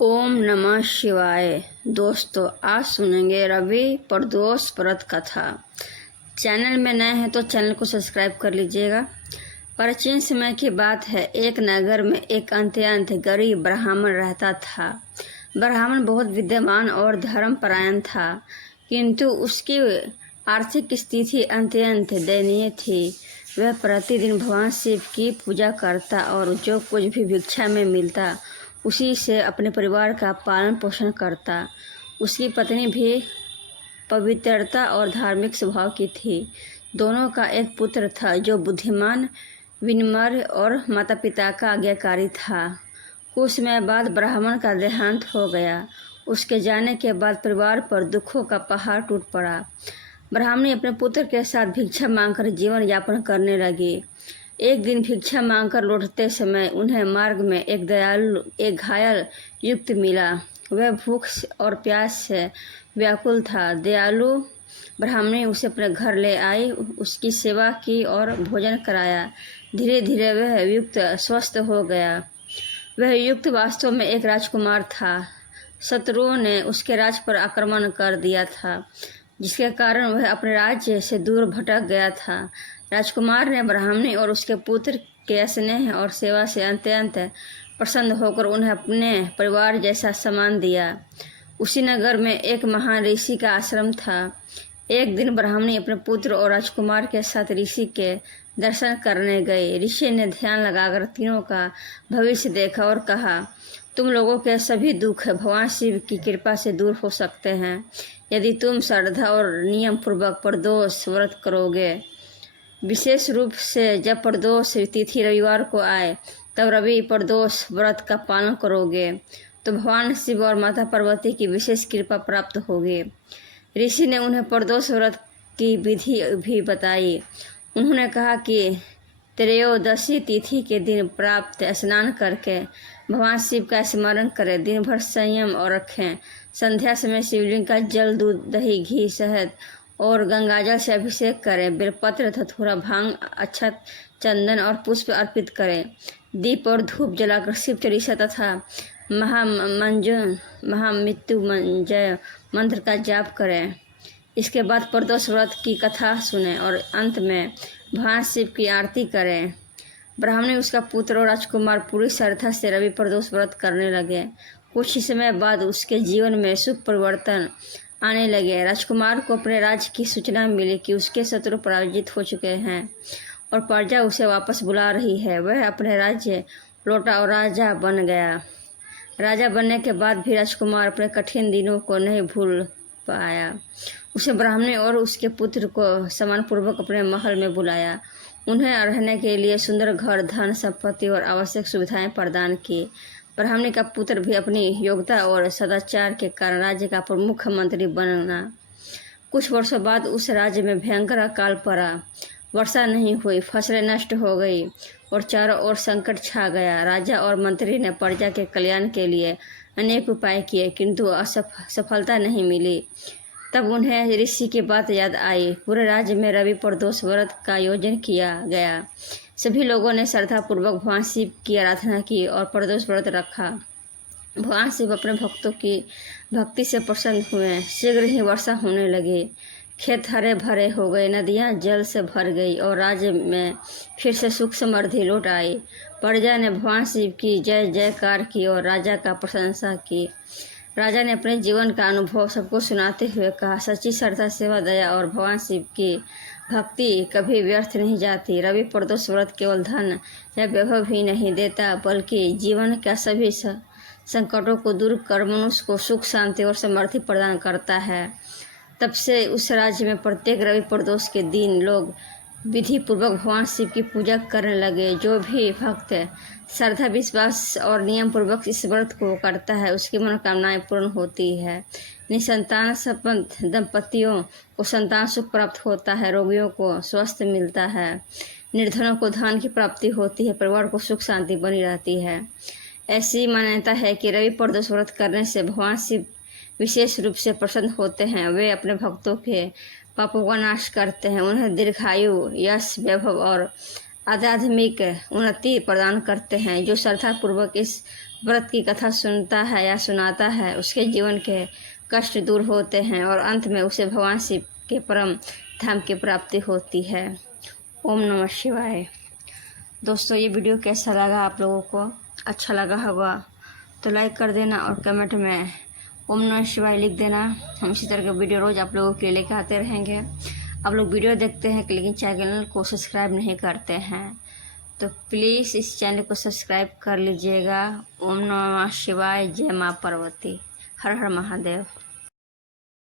ओम नमः शिवाय। दोस्तों, आज सुनेंगे रवि प्रदोष व्रत कथा। चैनल में नए हैं तो चैनल को सब्सक्राइब कर लीजिएगा। प्राचीन समय की बात है। एक नगर में एक अत्यंत गरीब ब्राह्मण रहता था। ब्राह्मण बहुत विद्वान और धर्मपरायण था, किंतु उसकी आर्थिक स्थिति अत्यंत दयनीय थी। वह प्रतिदिन भगवान शिव की पूजा करता और जो कुछ भी भिक्षा में मिलता उसी से अपने परिवार का पालन पोषण करता। उसकी पत्नी भी पवित्रता और धार्मिक स्वभाव की थी। दोनों का एक पुत्र था जो बुद्धिमान, विनम्र और माता पिता का आज्ञाकारी था। कुछ समय बाद ब्राह्मण का देहांत हो गया। उसके जाने के बाद परिवार पर दुखों का पहाड़ टूट पड़ा। ब्राह्मणी अपने पुत्र के साथ भिक्षा मांगकर जीवन यापन करने लगी। एक दिन भिक्षा मांगकर लौटते समय उन्हें मार्ग में एक घायल युवक मिला। वह भूख और प्यास से व्याकुल था। दयालु ब्राह्मणी उसे अपने घर ले आई, उसकी सेवा की और भोजन कराया। धीरे धीरे वह युवक स्वस्थ हो गया। वह युवक वास्तव में एक राजकुमार था। शत्रुओं ने उसके राज्य पर आक्रमण कर दिया था, जिसके कारण वह अपने राज्य से दूर भटक गया था। राजकुमार ने ब्राह्मणी और उसके पुत्र के स्नेह और सेवा से अत्यंत प्रसन्न होकर उन्हें अपने परिवार जैसा सम्मान दिया। उसी नगर में एक महान ऋषि का आश्रम था। एक दिन ब्राह्मणी अपने पुत्र और राजकुमार के साथ ऋषि के दर्शन करने गई। ऋषि ने ध्यान लगाकर तीनों का भविष्य देखा और कहा, तुम लोगों के सभी दुख भगवान शिव की कृपा से दूर हो सकते हैं यदि तुम श्रद्धा और नियम पूर्वक प्रदोष व्रत करोगे। विशेष रूप से जब प्रदोष तिथि रविवार को आए तब रवि प्रदोष व्रत का पालन करोगे तो भगवान शिव और माता पार्वती की विशेष कृपा प्राप्त होगी। ऋषि ने उन्हें प्रदोष व्रत की विधि भी बताई। उन्होंने कहा कि त्रयोदशी तिथि के दिन प्राप्त स्नान करके भगवान शिव का स्मरण करें। दिन भर संयम और रखें। संध्या समय शिवलिंग का जल, दूध, दही, घी, शहद और गंगाजल से अभिषेक करें। बेलपत्र, धतूरा, भांग, अक्षत, चंदन और पुष्प अर्पित करें। दीप और धूप जलाकर शिव चालीसा तथा महामृत्युंजय मंत्र का जाप करें। इसके बाद प्रदोष व्रत की कथा सुनें और अंत में भगवान शिव की आरती करें। ब्राह्मणी, उसका पुत्र और राजकुमार पूरी श्रद्धा से रवि प्रदोष व्रत करने लगे। कुछ ही समय बाद उसके जीवन में शुभ परिवर्तन आने लगे। राजकुमार को अपने राज्य की सूचना मिली कि उसके शत्रु पराजित हो चुके हैं और प्रजा उसे वापस बुला रही है। वह अपने राज्य लौटा और राजा बन गया। राजा बनने के बाद भी राजकुमार अपने कठिन दिनों को नहीं भूल पाया। उसे ब्राह्मणी और उसके पुत्र को सम्मानपूर्वक अपने महल में बुलाया। उन्हें रहने के लिए सुंदर घर, धन संपत्ति और आवश्यक सुविधाएं प्रदान की। ब्राह्मणी का पुत्र भी अपनी योग्यता और सदाचार के कारण राज्य का प्रमुख मंत्री बना। कुछ वर्षों बाद उस राज्य में भयंकर अकाल पड़ा। वर्षा नहीं हुई, फसलें नष्ट हो गई और चारों ओर संकट छा गया। राजा और मंत्री ने प्रजा के कल्याण के लिए अनेक उपाय किए, किंतु सफलता नहीं मिली। तब उन्हें ऋषि की बात याद आई। पूरे राज्य में रवि प्रदोष व्रत का आयोजन किया गया। सभी लोगों ने श्रद्धापूर्वक भगवान शिव की आराधना की और प्रदोष व्रत रखा। भगवान शिव अपने भक्तों की भक्ति से प्रसन्न हुए। शीघ्र ही वर्षा होने लगी। खेत हरे भरे हो गए, नदियां जल से भर गई और राज्य में फिर से सुख समृद्धि लौट आई। प्रजा ने भगवान शिव की जय जयकार की और राजा का प्रशंसा की। राजा ने अपने जीवन का अनुभव सबको सुनाते हुए कहा, सच्ची श्रद्धा, सेवा, दया और भगवान शिव की भक्ति कभी व्यर्थ नहीं जाती। रवि प्रदोष व्रत केवल धन या वैभव ही नहीं देता, बल्कि जीवन के सभी संकटों को दूर कर मनुष्य को सुख, शांति और समृद्धि प्रदान करता है। तब से उस राज्य में प्रत्येक रवि प्रदोष के दिन लोग विधि पूर्वक भगवान शिव की पूजा करने लगे। जो भी भक्त श्रद्धा, विश्वास और नियम पूर्वक इस व्रत को करता है उसकी मनोकामनाएं पूर्ण होती है। निसंतान संपन्न दंपतियों को संतान सुख प्राप्त होता है, रोगियों को स्वास्थ्य मिलता है, निर्धनों को धन की प्राप्ति होती है, परिवार को सुख शांति बनी रहती है। ऐसी मान्यता है कि रवि प्रदोष व्रत करने से भगवान शिव विशेष रूप से प्रसन्न होते हैं। वे अपने भक्तों के पापों का नाश करते हैं, उन्हें दीर्घायु, यश, वैभव और आध्यात्मिक उन्नति प्रदान करते हैं। जो श्रद्धापूर्वक इस व्रत की कथा सुनता है या सुनाता है, उसके जीवन के कष्ट दूर होते हैं और अंत में उसे भगवान शिव के परम धाम की प्राप्ति होती है। ओम नमः शिवाय। दोस्तों, ये वीडियो कैसा लगा आप लोगों को? अच्छा लगा होगा तो लाइक कर देना और कमेंट में ओम नमः शिवाय लिख देना। हम इसी तरह के वीडियो रोज़ आप लोगों के लिए लेकर आते रहेंगे। आप लोग वीडियो देखते हैं लेकिन चैनल को सब्सक्राइब नहीं करते हैं, तो प्लीज़ इस चैनल को सब्सक्राइब कर लीजिएगा। ओम नमः शिवाय। जय माँ पार्वती। हर हर महादेव।